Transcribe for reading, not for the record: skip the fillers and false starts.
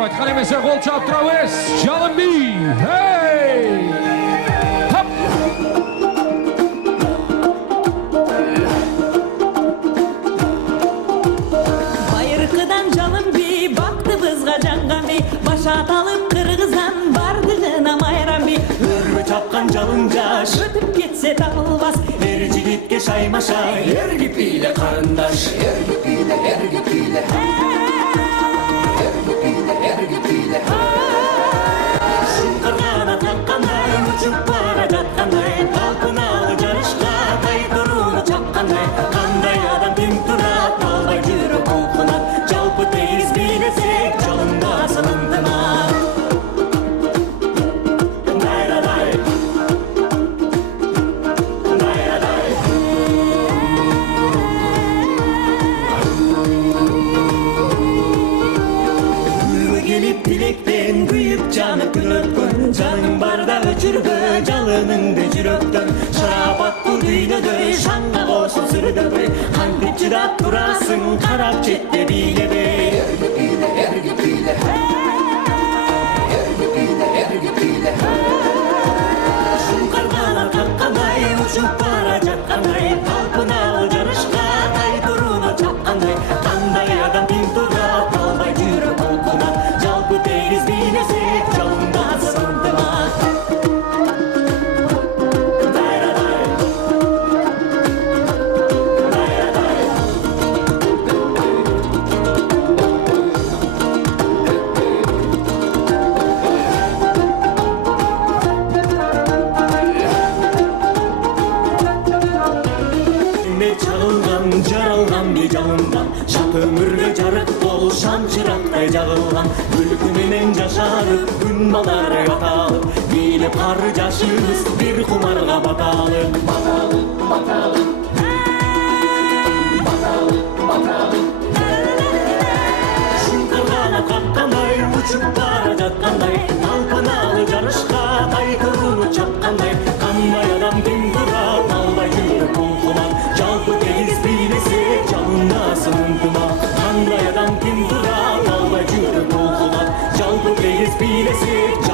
Ошо айткан эмесе кол чаап турабыз. Жалын би. Hey! Хоп! Байыркыдан жалын би, бактыбызга жанган би, баша аталып кыргыздан бардыгына майрам би. Өргө чапкан жалын жаш Өтүп кетсе табылбас, эр жигитке шаймаша эрги пиле карындаш эрги пиле эрги пиле эрги пиле шыңкыргана таккандай учуп бара жаткандай талпыналы жарышка кайтырууну чапкандай кандай адам тим турат албай жүрөк кулкунат жалпы тегиз бийлесек жалындасын ынтымак Tilekten kıyıp canı külötkön Canın barda öçürgö Жалыныңды жүрөктөн Шарапат бул дүйнөдө Шаңга кошул сүрдөбөй Кантип чыдап турасың Карап четте бийлебей Эрги пиле, эрги пиле Эрги пиле, эрги пиле Шуңкаргана каккандай Учуп бара жаткандай Талпыналы жарышка Кайтырууну чапкандай Кандай адам тим турат Албай жүрөк кулкунат Жалпы тегиз бийлесек Жалындасын ынтымак Чагылган, жаралган би жалындан Шат өмүргө жарык бол шам чырактай жагылган Күлкү менен жашарып, күн балары аталып Бийлеп кары жашыбыз бир кумарга баталып Баталып, баталып Баталып, баталып Шыңкыргана каккандай, учуп бара жаткандай Талпыналы жарышка кайтырууну чапкандай Кандай адам тим турат, албай жүрөк кулкунат Жалпы тегиз бийлесек жалындасын ынтымак Кандай адам тим турат, албай жүрөк кулкунат Жалпы тегиз бийлесек